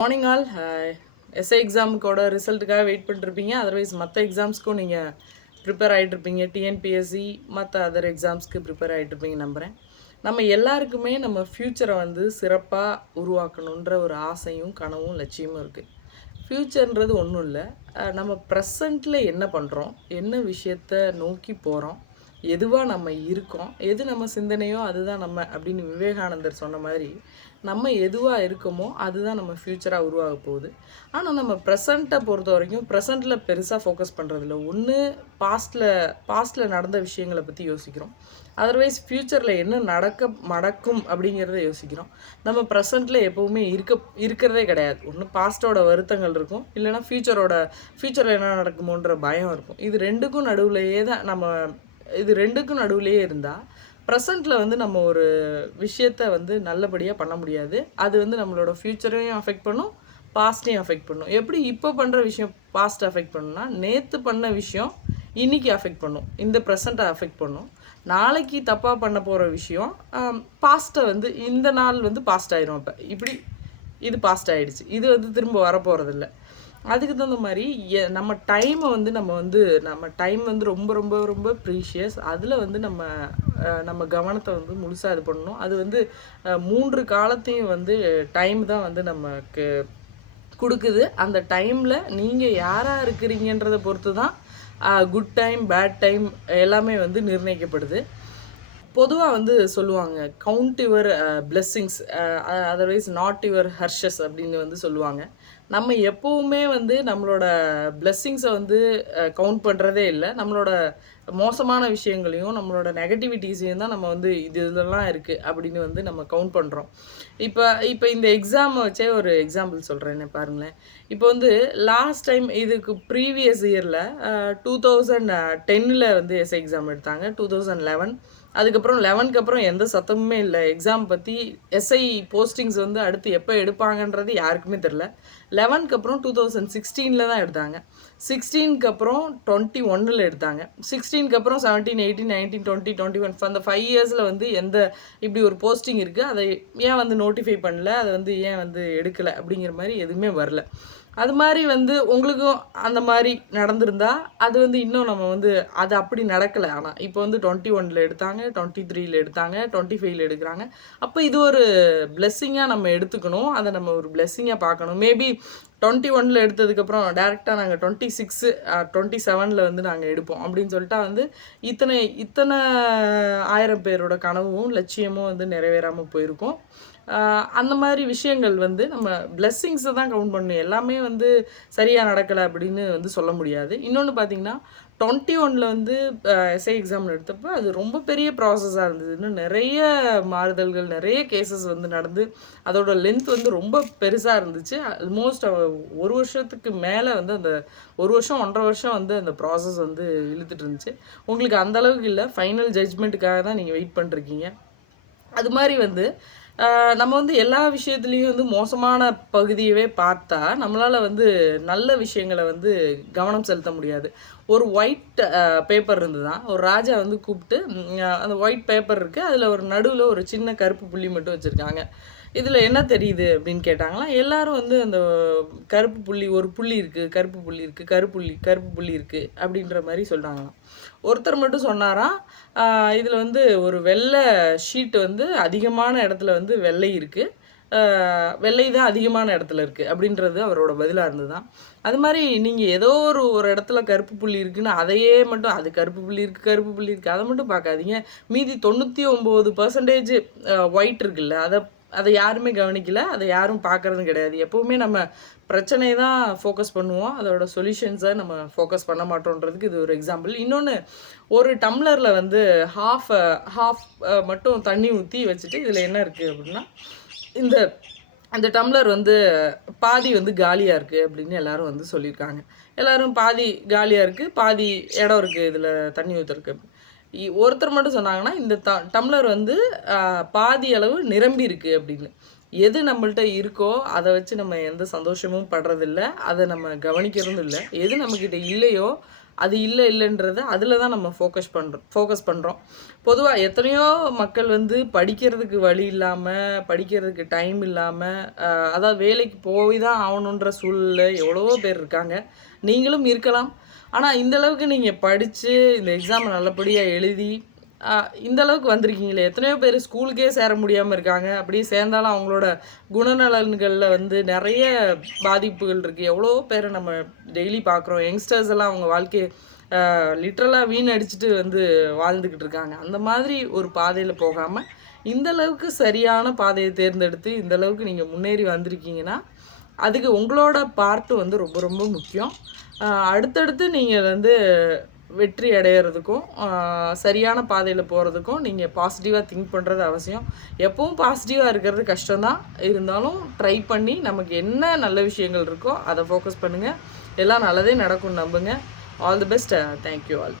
Morning all SI எக்ஸாமுக்கோட ரிசல்ட்டுக்காக wait பண்ணிருப்பீங்க. அதர்வைஸ் மற்ற எக்ஸாம்ஸ்க்கும் நீங்கள் ப்ரிப்பேர் ஆகிட்ருப்பீங்க. டிஎன்பிஎஸ்சி மற்ற அதர் எக்ஸாம்ஸ்க்கு ப்ரிப்பேர் ஆகிட்ருப்பீங்க நம்புகிறேன். நம்ம எல்லாருக்குமே நம்ம ஃப்யூச்சரை வந்து சிறப்பாக உருவாக்கணுன்ற ஒரு ஆசையும் கனவும் லட்சியமும் இருக்குது. ஃப்யூச்சர்ன்றது ஒன்றும் இல்லை, நம்ம ப்ரெசண்ட்டில் என்ன பண்ணுறோம், என்ன விஷயத்தை நோக்கி போகிறோம், எதுவாக நம்ம இருக்கோம், எது நம்ம சிந்தனையோ அதுதான் நம்ம அப்படின்னு விவேகானந்தர் சொன்ன மாதிரி நம்ம எதுவாக இருக்கோமோ அதுதான் நம்ம ஃப்யூச்சராக உருவாக போகுது. ஆனால் நம்ம ப்ரெசண்ட்டை பொறுத்த வரைக்கும் ப்ரெசண்ட்டில் பெருசாக ஃபோக்கஸ் பண்ணுறதில்ல. ஒன்று பாஸ்ட்டில் நடந்த விஷயங்களை பற்றி யோசிக்கிறோம், அதர்வைஸ் ஃப்யூச்சரில் என்ன நடக்கும் அப்படிங்கிறத யோசிக்கிறோம். நம்ம ப்ரெசண்ட்டில் எப்போவுமே இருக்கிறதே கிடையாது. ஒன்று பாஸ்ட்டோட வருத்தங்கள் இருக்கும், இல்லைனா ஃப்யூச்சரில் என்ன நடக்குமோன்ற பயம் இருக்கும். இது ரெண்டுக்கும் நடுவுலையே இருந்தால் ப்ரெசண்ட்டில் வந்து நம்ம ஒரு விஷயத்தை வந்து நல்லபடியாக பண்ண முடியாது. அது வந்து நம்மளோட ஃப்யூச்சரையும் அஃபெக்ட் பண்ணும், பாஸ்ட்டையும் அஃபெக்ட் பண்ணும். எப்படி இப்போ பண்ணுற விஷயம் பாஸ்ட் அஃபெக்ட் பண்ணுன்னா, நேற்று பண்ண விஷயம் இன்றைக்கி அஃபெக்ட் பண்ணும், இந்த ப்ரெசண்ட்டை அஃபெக்ட் பண்ணும். நாளைக்கு தப்பாக பண்ண போகிற விஷயம் பாஸ்ட்டை வந்து இந்த நாள் வந்து பாஸ்ட் ஆயிரும். அப்போ இப்படி இது பாஸ்ட் ஆகிடுச்சு, இது வந்து திரும்ப வரப்போகிறதில்ல. அதுக்கு தகுந்த மாதிரி நம்ம டைமை வந்து நம்ம டைம் வந்து ரொம்ப ரொம்ப ரொம்ப ப்ரீஷியஸ். அதில் வந்து நம்ம கவனத்தை வந்து முழுசாக இது பண்ணணும். அது வந்து 3 காலத்தையும் வந்து டைம் தான் வந்து நமக்கு கொடுக்குது. அந்த டைமில் நீங்கள் யாராக இருக்கிறீங்கன்றதை பொறுத்து தான் குட் டைம் பேட் டைம் எல்லாமே வந்து நிர்ணயிக்கப்படுது. பொதுவாக வந்து சொல்லுவாங்க, count your blessings otherwise not your harshes அப்படின்னு வந்து சொல்லுவாங்க. நம்ம எப்போவுமே வந்து நம்மளோட பிளெஸ்ஸிங்ஸை வந்து கவுண்ட் பண்ணுறதே இல்லை. நம்மளோட மோசமான விஷயங்களையும் நம்மளோட நெகட்டிவிட்டிஸையும் தான் நம்ம வந்து இதெல்லாம் இருக்குது அப்படின்னு வந்து நம்ம கவுண்ட் பண்ணுறோம். இப்போ இந்த எக்ஸாமை வச்சே ஒரு எக்ஸாம்பிள் சொல்கிறேன்னு பாருங்களேன். இப்போ வந்து லாஸ்ட் டைம் இதுக்கு ப்ரீவியஸ் இயரில் 2010 வந்து எஸ்ஐ எக்ஸாம் எடுத்தாங்க. 2011 அதுக்கப்புறம் 11க்கு அப்புறம் எந்த சத்தமுமே இல்லை. எக்ஸாம் பற்றி எஸ்ஐ போஸ்டிங்ஸ் வந்து அடுத்து எப்போ எடுப்பாங்கன்றது யாருக்குமே தெரில. 11க்கு அப்புறம் 2016 தான் எடுத்தாங்க. 16க்கு அப்புறம் 21 எடுத்தாங்க. 16க்கு அப்புறம் 17, 18, 19, 20, 21 அந்த 5 இயர்ஸில் வந்து இப்படி ஒரு போஸ்டிங் இருக்குது, அதை ஏன் வந்து நோட்டிஃபை பண்ணல, அதை வந்து ஏன் வந்து எடுக்கலை அப்படிங்கிற மாதிரி எதுவுமே வரல. அது மாதிரி வந்து உங்களுக்கும் அந்த மாதிரி நடந்திருந்தா அது வந்து இன்னும் நம்ம வந்து அது அப்படி நடக்கலை. ஆனால் இப்போ வந்து 21 எடுத்தாங்க, 23 எடுத்தாங்க, 25 எடுக்கிறாங்க. அப்போ இது ஒரு பிளெஸ்ஸிங்காக நம்ம எடுத்துக்கணும், அதை நம்ம ஒரு பிளெஸ்ஸிங்காக பார்க்கணும். மேபி 21 எடுத்ததுக்கப்புறம் டேரெக்டாக நாங்கள் 26, 27 வந்து நாங்கள் எடுப்போம் அப்படின்னு சொல்லிட்டா வந்து இத்தனை 1000 பேரோட கனவும் லட்சியமும் வந்து நிறைவேறாமல் போயிருக்கும். அந்த மாதிரி விஷயங்கள் வந்து நம்ம பிளெஸ்ஸிங்ஸை தான் கவுண்ட் பண்ணணும். எல்லாமே வந்து சரியாக நடக்கலை அப்படின்னு வந்து சொல்ல முடியாது. இன்னொன்று பார்த்தீங்கன்னா 21 வந்து எஸ்ஐ எக்ஸாம் எடுத்தப்போ அது ரொம்ப பெரிய ப்ராசஸாக இருந்தது. இன்னும் நிறைய மாறுதல்கள், நிறைய கேசஸ் வந்து நடந்து அதோட லென்த் வந்து ரொம்ப பெருசாக இருந்துச்சு. ஆல்மோஸ்ட் 1 வருஷத்துக்கு மேலே வந்து அந்த 1 வருஷம் 1.5 வருஷம் வந்து அந்த ப்ராசஸ் வந்து இழுத்துட்டு இருந்துச்சு. உங்களுக்கு அந்தளவுக்கு இல்லை, ஃபைனல் ஜட்ஜ்மெண்ட்டுக்காக தான் நீங்கள் வெயிட் பண்ணிருக்கீங்க. அது மாதிரி வந்து நம்ம வந்து எல்லா விஷயத்துலேயும் வந்து மோசமான பகுதியவே பார்த்தா நம்மளால் வந்து நல்ல விஷயங்களை வந்து கவனம் செலுத்த முடியாது. ஒரு ஒயிட் பேப்பர் இருந்து தான் ஒரு ராஜா வந்து கூப்பிட்டு அந்த ஒயிட் பேப்பர் இருக்குது, அதில் ஒரு நடுவில் ஒரு சின்ன கருப்பு புள்ளி மட்டும் வச்சுருக்காங்க. இதில் என்ன தெரியுது அப்படின்னு கேட்டாங்களாம். எல்லாரும் வந்து அந்த கருப்பு புள்ளி, ஒரு புள்ளி இருக்குது, கருப்பு புள்ளி இருக்குது, கருப்பு புள்ளி இருக்குது அப்படின்ற மாதிரி சொல்கிறாங்களாம். ஒருத்தர் மட்டும் சொன்னாராம், இதில் வந்து ஒரு வெள்ளை ஷீட் வந்து அதிகமான இடத்துல வந்து வெள்ளை இருக்குது, வெள்ளை தான் அதிகமான இடத்துல இருக்குது அப்படின்றது அவரோட பதிலாக இருந்தது தான். அது மாதிரி நீங்கள் ஏதோ ஒரு இடத்துல கருப்பு புள்ளி இருக்குன்னு அதையே மட்டும், அது கருப்பு புள்ளி இருக்குது அதை மட்டும் பார்க்காதீங்க. மீதி 99% ஒயிட் இருக்குல்ல, அதை யாருமே கவனிக்கல, அதை யாரும் பார்க்குறதும் கிடையாது. எப்போவுமே நம்ம பிரச்சனையை தான் ஃபோக்கஸ் பண்ணுவோம், அதோட சொல்யூஷன்ஸை நம்ம ஃபோக்கஸ் பண்ண மாட்டோன்றதுக்கு இது ஒரு எக்ஸாம்பிள். இன்னொன்று, ஒரு டம்ளரில் வந்து ஹாஃப் மட்டும் தண்ணி ஊற்றி வச்சுட்டு இதில் என்ன இருக்குது அப்படின்னா, இந்த டம்ளர் வந்து பாதி வந்து காலியாக இருக்குது அப்படின்னு எல்லாரும் வந்து சொல்லியிருக்காங்க. எல்லோரும் பாதி காலியாக இருக்குது, பாதி இடம் இருக்குது இதில் தண்ணி ஊற்றுறதுக்கு. ஒருத்தர் மட்டும் சொன்னாங்கன்னா, இந்த டம்ளர் வந்து பாதி அளவு நிரம்பி இருக்குது அப்படின்னு. எது நம்மள்ட்ட இருக்கோ அதை வச்சு நம்ம எந்த சந்தோஷமும் படுறதில்ல, அதை நம்ம கவனிக்கிறதும் இல்லை. எது நம்மக்கிட்ட இல்லையோ அது இல்லைன்றத அதில் தான் நம்ம ஃபோக்கஸ் பண்ணுறோம். பொதுவாக எத்தனையோ மக்கள் வந்து படிக்கிறதுக்கு வழி இல்லாமல், படிக்கிறதுக்கு டைம் இல்லாமல், அதாவது வேலைக்கு போய் தான் ஆகணுன்ற சூழ்நிலை எவ்வளவோ பேர் இருக்காங்க. நீங்களும் இருக்கலாம். ஆனால் இந்த அளவுக்கு நீங்கள் படித்து இந்த எக்ஸாமை நல்லபடியாக எழுதி இந்த அளவுக்கு வந்திருக்கீங்களே, எத்தனையோ பேர் ஸ்கூலுக்கே சேர முடியாமல் இருக்காங்க. அப்படியே சேர்ந்தாலும் அவங்களோட குணநலன்களில் வந்து நிறைய பாதிப்புகள் இருக்குது. எவ்வளோ பேரை நம்ம டெய்லி பார்க்குறோம். யங்ஸ்டர்ஸ் எல்லாம் அவங்க வாழ்க்கையை லிட்ரலாக வீணடிச்சிட்டு வந்து வாழ்ந்துக்கிட்டு இருக்காங்க. அந்த மாதிரி ஒரு பாதையில் போகாமல் இந்த அளவுக்கு சரியான பாதையை தேர்ந்தெடுத்து இந்த அளவுக்கு நீங்கள் முன்னேறி வந்திருக்கீங்கன்னா அதுக்கு உங்களோட பார்ட்டு வந்து ரொம்ப ரொம்ப முக்கியம். அடுத்தடுத்து நீங்கள் வந்து வெற்றி அடையிறதுக்கும் சரியான பாதையில் போகிறதுக்கும் நீங்கள் பாசிட்டிவாக திங்க் பண்ணுறது அவசியம். எப்பவும் பாசிட்டிவாக இருக்கிறது கஷ்டம்தான். இருந்தாலும் ட்ரை பண்ணி நமக்கு என்ன நல்ல விஷயங்கள் இருக்கோ அதை ஃபோக்கஸ் பண்ணுங்கள். எல்லாம் நல்லதே நடக்கும்னு நம்புங்க. All the best. Thank you all.